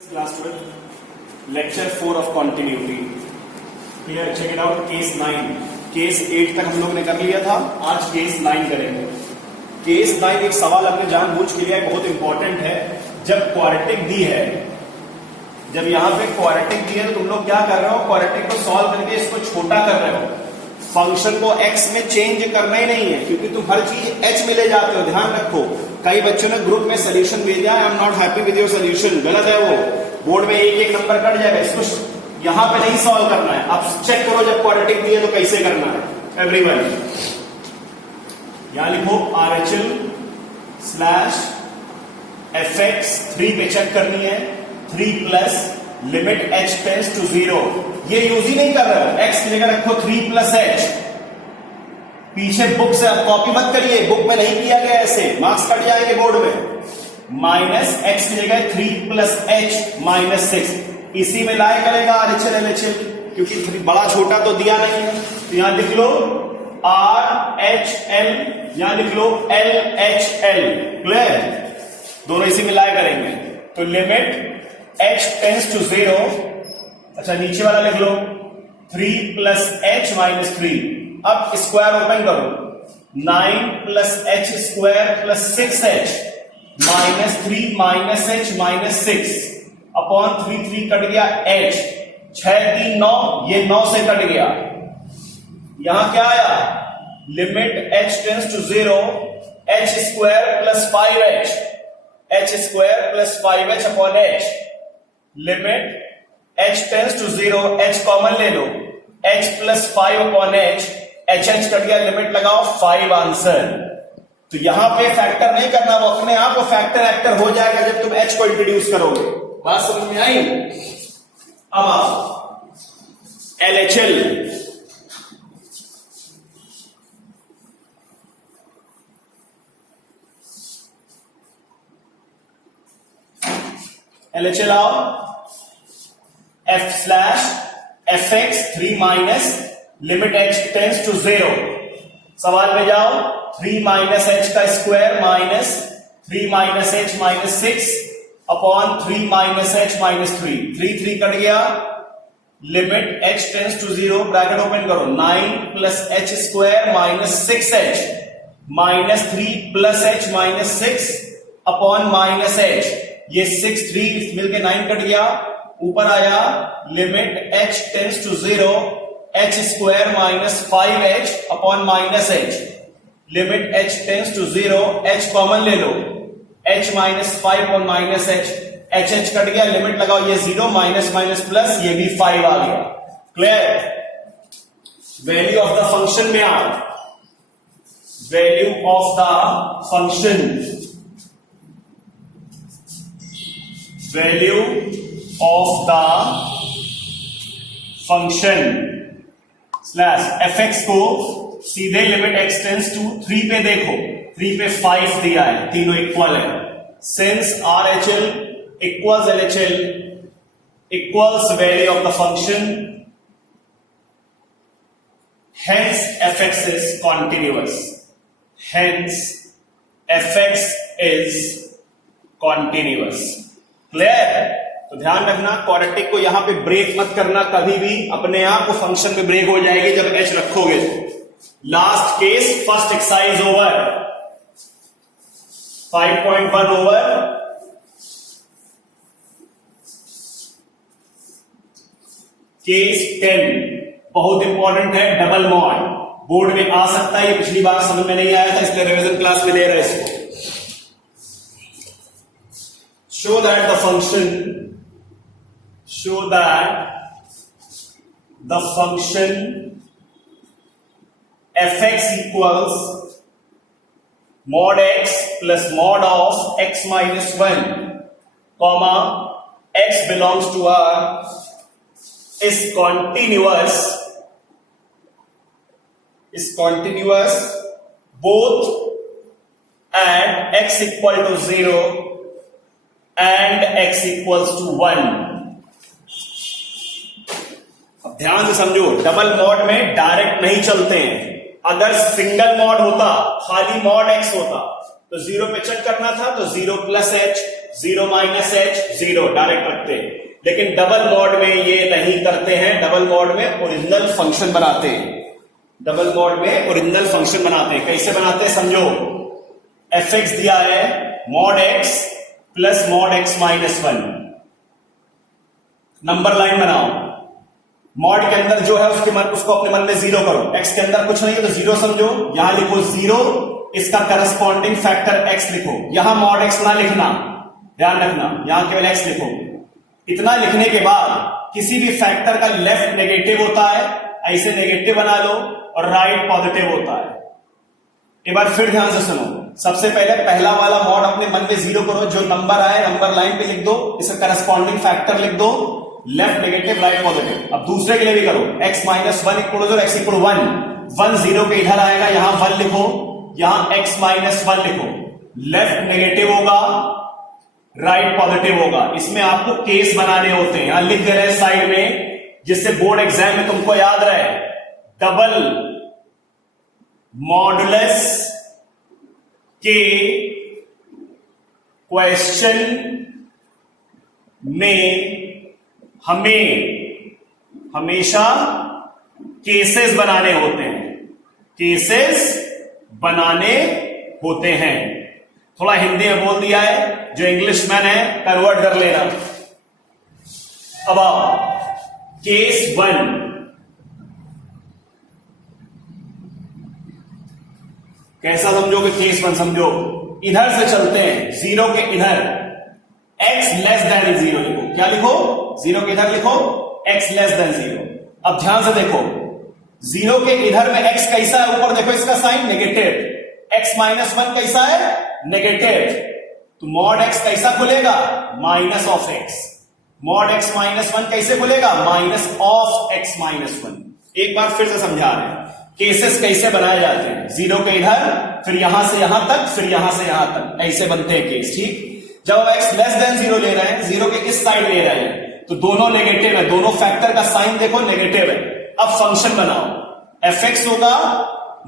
Class 12, lecture 4 of continuity. Clear? Check it out. Case 9. Case 8 तक हम लोग ने कर लिया था, आज केस 9 करेंगे. केस 9 एक सवाल हमने जानबूझ के लिया है, बहुत इंपॉर्टेंट है. जब क्वाड्रेटिक दी है, जब यहां पे क्वाड्रेटिक दी है तो तुम लोग क्या कर रहे हो? क्वाड्रेटिक को सॉल्व करके इसको छोटा कर रहे हो. फंक्शन को x में चेंज करना ही नहीं है, क्योंकि तुम हर चीज h में ले जाते हो. ध्यान रखो, कई बच्चों ने ग्रुप में सोल्यूशन भेजा, I am not happy with your solution. गलत है वो. बोर्ड में एक एक नंबर कट जाएगा. इसको यहां पे नहीं सॉल्व करना है. अब चेक करो, जब क्वाड्रेटिक दी है तो कैसे करना है. एवरीवन यहां लिखो RHL स्लैश fx 3 पे चेक करनी है. 3 plus limit h tends to 0. ये यूज ही नहीं कर रहे हो. x की जगह रखो 3 प्लस h. पीछे बुक से आप कॉपी मत करिए, बुक में नहीं किया गया ऐसे, मार्क्स कट जाएंगे बोर्ड में. माइनस x की जगह 3 प्लस h माइनस 6. इसी में लाए करेगा RHL LHL, क्योंकि बड़ा छोटा तो दिया नहीं है. तो यहां लिख लो RHL, यहां लिख लो LHL. क्लियर? दोनों इसी में लाए करेंगे. तो लिमिट h टेंस टू 0. अच्छा, नीचे वाला लिख लो 3 प्लस h माइनस 3. अब स्क्वायर ओपन करो. 9 plus h square plus 6h minus 3 minus h minus 6 upon 3 cut गया h. 6 3 9, ये 9 से कट गया. यहां क्या आया? Limit h tends to 0 h square plus 5h, h square plus 5h upon h. Limit h tends to 0, h common ले लो, h plus 5 upon h. h cut गया, लिमिट लगाओ 5. आंसर. तो यहां पे फैक्टर नहीं करना, वो अपने आप वो फैक्टर एक्टर हो जाएगा जब तुम h को इंट्रोड्यूस करोगे. बात समझ में आई? अब आप LHL LHL आओ. f slash fx 3 minus limit h tends to 0. सवाल में जाओ. 3 माइनस h का square minus 3 minus h minus 6 upon 3 minus h minus 3. 3 cut गया. Limit h tends to 0, bracket open करो. 9 plus h square minus 6h minus 3 plus h minus 6 upon minus h. ये 6 3 मिलके 9 cut गया. ऊपर आया limit h tends to 0 h square minus 5h upon minus h. Limit h tends to 0, h common ले लो, h minus 5 upon minus h. h cut गया, limit लगाओ. ये 0 माइनस माइनस प्लस, ये भी 5 आ गया. Clear? Value of the function में आ, value of the function, value of the function slash fx को सीधे लिमिट x टेंस टू 3 पे देखो. 3 पे 5 दिया है, तीनों इक्वल है. Since RHL equals LHL equals value of the function, hence fx is continuous. Hence fx is continuous. Clear? तो ध्यान रखना, क्वाड्रेटिक को यहां पे ब्रेक मत करना कभी भी. अपने आप वो फंक्शन में ब्रेक हो जाएगी जब h रखोगे. Last case, first exercise over. 5.1 over. Case 10 बहुत इंपॉर्टेंट है. डबल मॉड बोर्ड में आ सकता है. ये पिछली बार समझ में नहीं आया था, इसलिए रिवीजन क्लास में ले रहे हैं इसको. show that the function fx equals mod x plus mod of x minus 1 comma x belongs to R is continuous both at x equal to 0 and x equals to 1. अब ध्यान से समझो, double mod में direct नहीं चलते हैं. अगर single mod होता, खाली मॉड x होता, तो 0 पे चेक करना था. तो 0 plus h, 0 minus H 0 direct रखते हैं। लेकिन डबल मॉड में ये नहीं करते हैं, डबल मॉड में ओरिजिनल फंक्शन बनाते हैं, डबल मॉड में ओरिजिनल फंक्शन बनाते हैं। कैसे बनाते हैं समझो, एफ एक्स दिया है mod x plus mod x minus 1, number line बनाओ, मॉड के अंदर जो है उसको अपने मन में 0 करो, एक्स के अंदर कुछ नहीं है तो 0 समझो, यहां लिखो 0, इसका करस्पॉन्डिंग फैक्टर x लिखो, यहां मॉड x ना लिखना, ध्यान रखना, यहां केवल x लिखो। इतना लिखने के बाद किसी भी फैक्टर का लेफ्ट नेगेटिव होता है, ऐसे नेगेटिव बना लो, और राइट पॉजिटिव होता है। एक बार फिर ध्यान से सुनो, सबसे पहले पहला वाला मॉड अपने मन में 0 करो, जो नंबर आए नंबर लाइन पे लिख दो, इसका करस्पॉन्डिंग फैक्टर लिख दो, लेफ्ट नेगेटिव राइट पॉजिटिव। अब दूसरे के लिए भी करो, x minus 1 equal x equal 1, 1 0 के इधर आएगा, यहां 1 लिखो, यहां x माइनस 1 लिखो, लेफ्ट नेगेटिव होगा राइट पॉजिटिव होगा। इसमें आपको केस बनाने होते हैं, यहां लिख दे रहे साइड में, जिससे बोर्ड एग्जाम में तुमको याद रहे, डबल मॉडुलस के क्वेश्चन में हमें हमेशा केसेस बनाने होते हैं, केसेस बनाने होते हैं। थोड़ा हिंदी में बोल दिया है, जो इंग्लिश मैन है कन्वर्ट कर लेना। अब आओ केस 1, कैसा समझोगे केस 1 समझो, इधर से चलते हैं, 0 के इधर x लेस देन 0 लिखो, क्या लिखो, 0 के इधर लिखो x लेस देन 0। अब ध्यान से देखो, 0 के इधर में x कैसा है, ऊपर देखो इसका साइन नेगेटिव, x माइनस 1 कैसा है नेगेटिव, तो मॉड x कैसा खुलेगा, minus of x, mod x minus 1 कैसे खुलेगा, माइनस ऑफ x माइनस 1। एक बार फिर से समझा रहे हैं केसेस कैसे बनाए जाते हैं, 0 के इधर, फिर यहां से यहां तक, फिर यहां से यहां तक, ऐसे बनते हैं केस। ठीक, जब हम x लेस देन 0 ले रहे हैं, 0 के इस साइड ले रहे हैं, तो दोनों नेगेटिव है, दोनों फैक्टर का साइन देखो नेगेटिव है। अब फंक्शन बनाओ, एफ एक्स होगा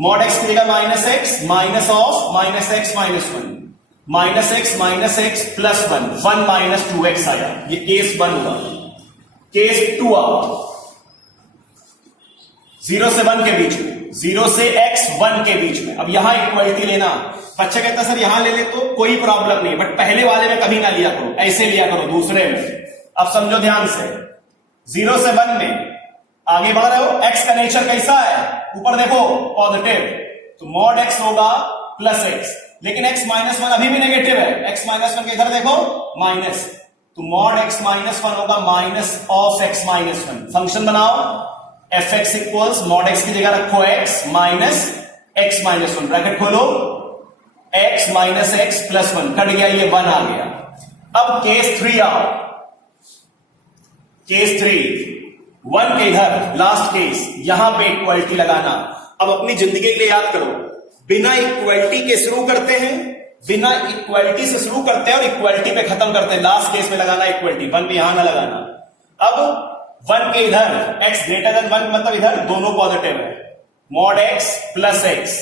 मॉड x मिलेगा minus x, minus of minus x minus 1, minus x plus 1, 1 minus 2x आया, ये केस 1 हुआ। केस 2 आओ, 0 से 1 के बीच में, 0 से x 1 के बीच में। अब यहां इक्वलिटी लेना, बच्चा कहता सर यहां ले ले तो कोई प्रॉब्लम नहीं, बट पहले वाले में कभी ना लिया करो, ऐसे लिया करो दूसरे में। अब समझो ध्यान से, 0 से 1 में आगे बढ़ रहे हो, x का नेचर कैसा है, ऊपर देखो पॉजिटिव, तो मॉड x होगा प्लस x, लेकिन x माइनस 1 अभी भी नेगेटिव है, x माइनस 1 के इधर देखो माइनस, तो मॉड x माइनस 1 होगा minus of x minus 1। Function बनाओ, F X equals mod x की जगह रखो x minus x minus 1, bracket खोलो, x minus x plus 1, cut गया, ये 1 आ गया। अब केस 3 आओ, केस 3, 1 के इधर लास्ट केस, यहां पे इक्वलिटी लगाना। अब अपनी जिंदगी के लिए याद करो, बिना इक्वलिटी के शुरू करते हैं, बिना इक्वलिटी से शुरू करते हैं और इक्वलिटी पे खत्म करते हैं, लास्ट केस में लगाना इक्वलिटी, 1 पे यहां ना लगाना। अब 1 के इधर x ग्रेटर देन 1 मतलब इधर दोनों पॉजिटिव है, mod x plus x,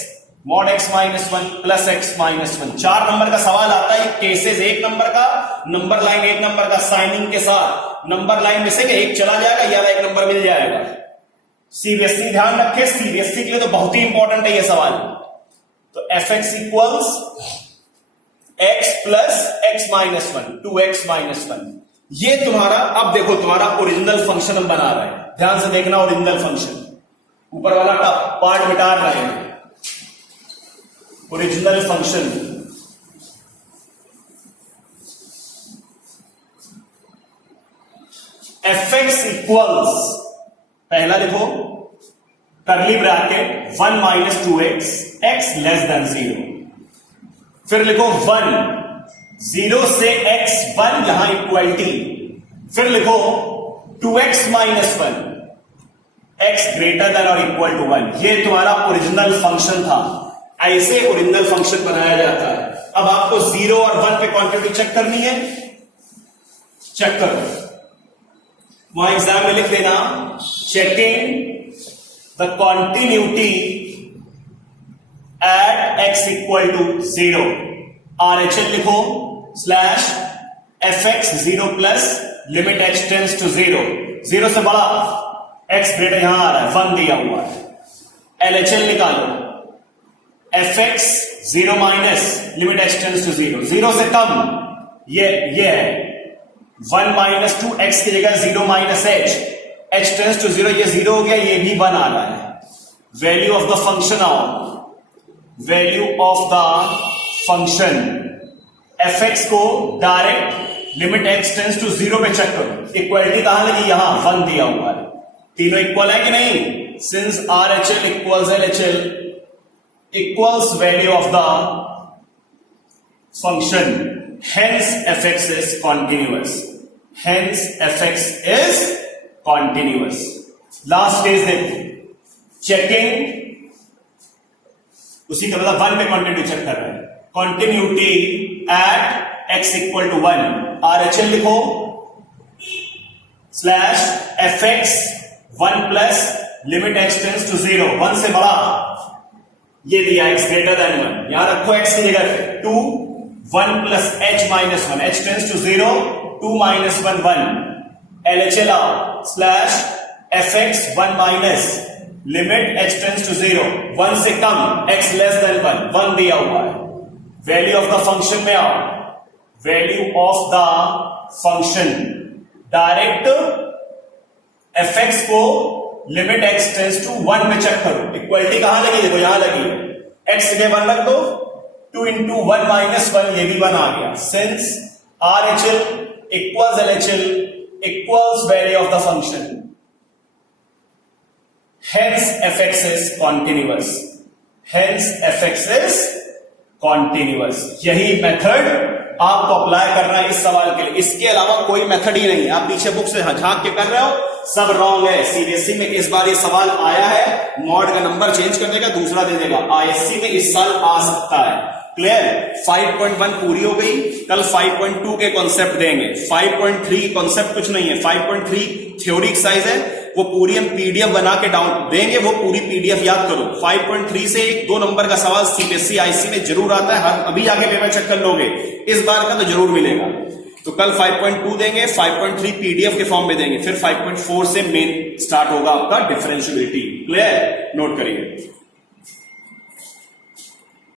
mod x minus 1 plus x minus 1। 4 number का सवाल आता है, केसेस 1 नंबर का, नंबर लाइन 1 नंबर का, साइनिंग के साथ नंबर लाइन में से एक चला जाएगा या 1 नंबर मिल जाएगा। सीबीएसई ध्यान रखे, सीबीएसई के लिए तो बहुत ही इंपॉर्टेंट है ये सवाल। तो F X equals x plus x minus 1, 2x minus 1, ये तुम्हारा, अब देखो तुम्हारा ओरिजिनल फंक्शन हम बना रहे हैं, ध्यान से देखना, ओरिजिनल फंक्शन, ऊपर वाला पार्ट मिटा रहे हैं, original function. F X equals, पहला लिखो करली bracket 1 minus 2x, x less than 0, फिर लिखो 1, 0 से x 1, यहां इक्वलिटी, फिर लिखो 2x minus 1, x greater than और इक्वल टू 1। ये तुम्हारा ओरिजिनल फंक्शन था, ऐसे ओरिजिनल फंक्शन बनाया जाता है। अब आपको 0 और 1 पे क्वांटिटी चेक करनी है, चेक करो, वहां एग्जाम में लिख देना, checking the continuity at x equal to 0, RHL लिखो, slash fx 0 plus limit h tends to 0, 0 से बड़ा x ग्रेटर यहां आ रहा है 1 दिया हुआ है, LHL निकालो, fx 0 minus limit h tends to 0, 0 से कम ये है 1 माइनस 2 x की जगह 0 माइनस h टेंस टू 0, ये 0 हो गया, ये भी 1 आ रहा है। वैल्यू ऑफ द फंक्शन आओ, value of the function fx को direct limit x tends to 0 पे चेक करो, इक्वलिटी कहां लगी, यहां 1 दिया हुआ है, तीनों इक्वल है कि नहीं, since RHL equals LHL equals value of the function, hence fx is continuous, hence fx is continuous। Last case देखो, चेकिंग, उसी का मतलब 1 में कंटिन्यू चेक कर रहे हैं, continuity at x equal to 1, RHL लिखो slash fx 1 plus limit x tends to 0, 1 से बड़ा ये दिया x ग्रेटर देन 1, यहां रखो x की जगह पे 2, 1 plus h minus 1, h tends to 0, 2 minus 1 1, LHL slash fx 1 minus limit h tends to 0, 1 से कम x लेस देन 1 दिया हुआ है। वैल्यू ऑफ द फंक्शन में आओ, value of the function direct fx को लिमिट x टेंस टू 1 में check करो, equality कहां लगी, देखो यहां लगी, x के 1 रख दो, 2 इंटू 1 माइनस 1, ये भी 1 आ गया, since RHL equals LHL equals value of the function, hence fx is continuous, hence fx is continuous। यही मेथड आपको अप्लाई करना है इस सवाल के लिए, इसके अलावा कोई मेथड ही नहीं है। आप पीछे बुक से झांक के कर रहे हो, सब रॉन्ग है। सीबीएसई में इस बार ये सवाल आया है, मॉड का नंबर चेंज कर देगा, दूसरा दे देगा। आईएससी में इस साल आ सकता है। क्लियर? 5.1 पूरी हो गई, कल 5.2 के कॉन्सेप्ट देंगे। 5.3 कॉन्सेप्ट कुछ नहीं है, 5.3 थ्योरी एक्सरसाइज है, वो पूरी हम पीडीएफ बना के डाउन देंगे, वो पूरी पीडीएफ याद करो। 5.3 से 1-2 नंबर का सवाल सीबीएसई आईसी में जरूर आता है, हर अभी जाके पेपर चेक कर लोगे, इस बार का तो जरूर मिलेगा। तो कल 5.2 देंगे, 5.3 पीडीएफ के फॉर्म में देंगे, फिर 5.4 से मेन स्टार्ट होगा आपका डिफरेंशियबिलिटी। क्लियर? नोट करिए।